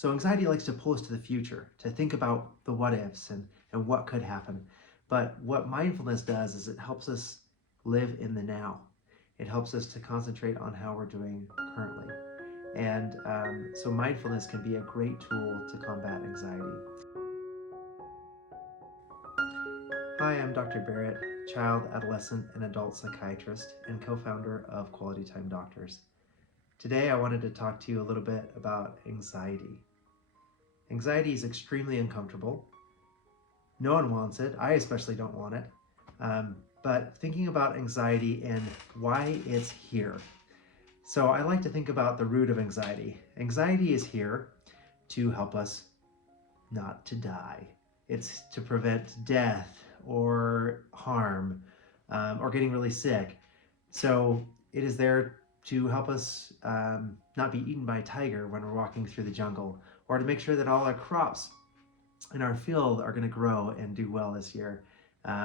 So anxiety likes to pull us to the future, to think about the what ifs and what could happen. But what mindfulness does is it helps us live in the now. It helps us to concentrate on how we're doing currently. And so mindfulness can be a great tool to combat anxiety. Hi, I'm Dr. Barrett, child, adolescent, and adult psychiatrist and co-founder of Quality Time Doctors. Today I wanted to talk to you a little bit about anxiety. Anxiety is extremely uncomfortable. No one wants it. I especially don't want it. But thinking about anxiety and why it's here. So I like to think about the root of anxiety. Anxiety is here to help us not to die. It's to prevent death or harm or getting really sick. So it is there to help us not be eaten by a tiger when we're walking through the jungle, or to make sure that all our crops in our field are going to grow and do well this year.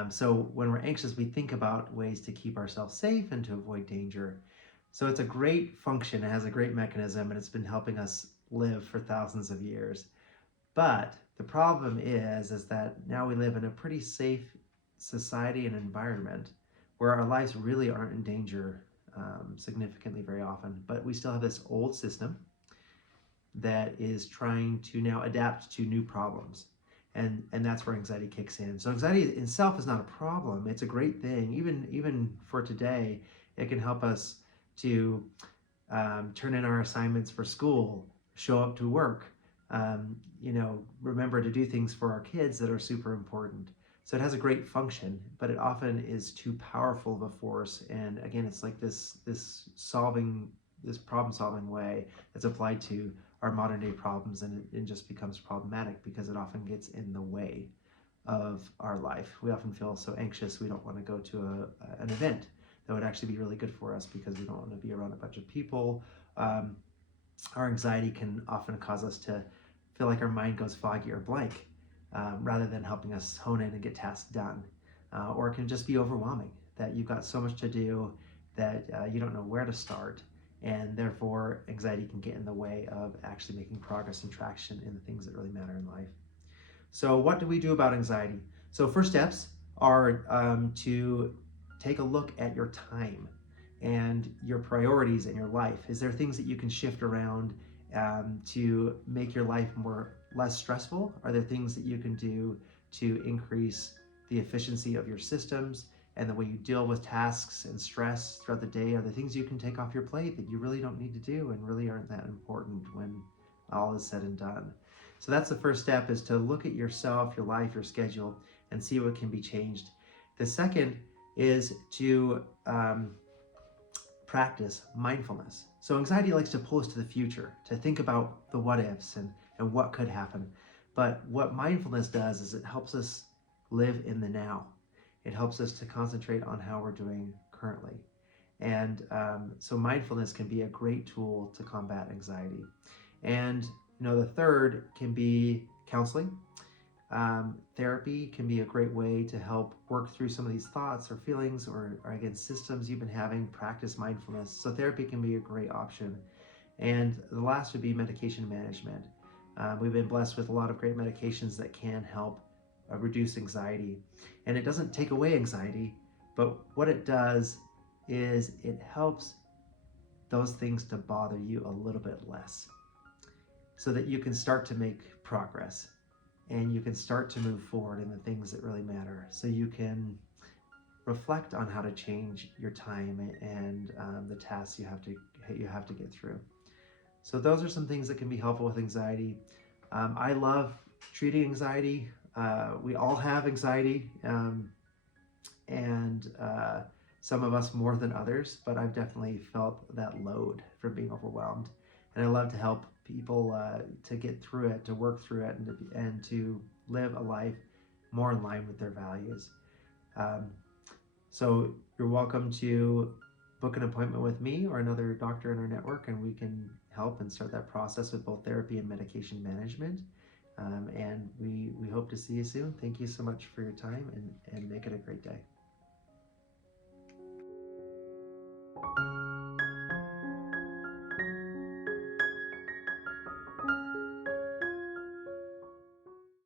So when we're anxious, we think about ways to keep ourselves safe and to avoid danger. So it's a great function, it has a great mechanism, and it's been helping us live for thousands of years. But the problem is that now we live in a pretty safe society and environment where our lives really aren't in danger significantly very often. But we still have this old system that is trying to now adapt to new problems. And that's where anxiety kicks in. So anxiety itself is not a problem. It's a great thing. Even for today, it can help us to turn in our assignments for school, show up to work, remember to do things for our kids that are super important. So it has a great function, but it often is too powerful of a force. And again, it's like this problem-solving way that's applied to our modern day problems, and it just becomes problematic because it often gets in the way of our life. We often feel so anxious we don't want to go to an event that would actually be really good for us because we don't want to be around a bunch of people. Our anxiety can often cause us to feel like our mind goes foggy or blank rather than helping us hone in and get tasks done. Or it can just be overwhelming, that you've got so much to do that you don't know where to start, and therefore anxiety can get in the way of actually making progress and traction in the things that really matter in life. So what do we do about anxiety? So first steps are to take a look at your time and your priorities in your life. Is there things that you can shift around to make your life less stressful? Are there things that you can do to increase the efficiency of your systems and the way you deal with tasks and stress throughout the day? Are there things you can take off your plate that you really don't need to do and really aren't that important when all is said and done? So that's the first step, is to look at yourself, your life, your schedule, and see what can be changed. The second is to practice mindfulness. So anxiety likes to pull us to the future, to think about the what ifs and what could happen. But what mindfulness does is it helps us live in the now. It helps us to concentrate on how we're doing currently. And so mindfulness can be a great tool to combat anxiety. And the third can be counseling. Therapy can be a great way to help work through some of these thoughts or feelings or again, systems you've been having. Practice mindfulness. So therapy can be a great option. And the last would be medication management. We've been blessed with a lot of great medications that can help reduce anxiety. And it doesn't take away anxiety, but what it does is it helps those things to bother you a little bit less, so that you can start to make progress and you can start to move forward in the things that really matter. So you can reflect on how to change your time and the tasks you have to get through. So those are some things that can be helpful with anxiety. I love treating anxiety. We all have anxiety, and some of us more than others, but I've definitely felt that load from being overwhelmed. And I love to help people to get through it, to work through it, and to live a life more in line with their values. So you're welcome to book an appointment with me or another doctor in our network, and we can help and start that process with both therapy and medication management. And we hope to see you soon. Thank you so much for your time, and make it a great day.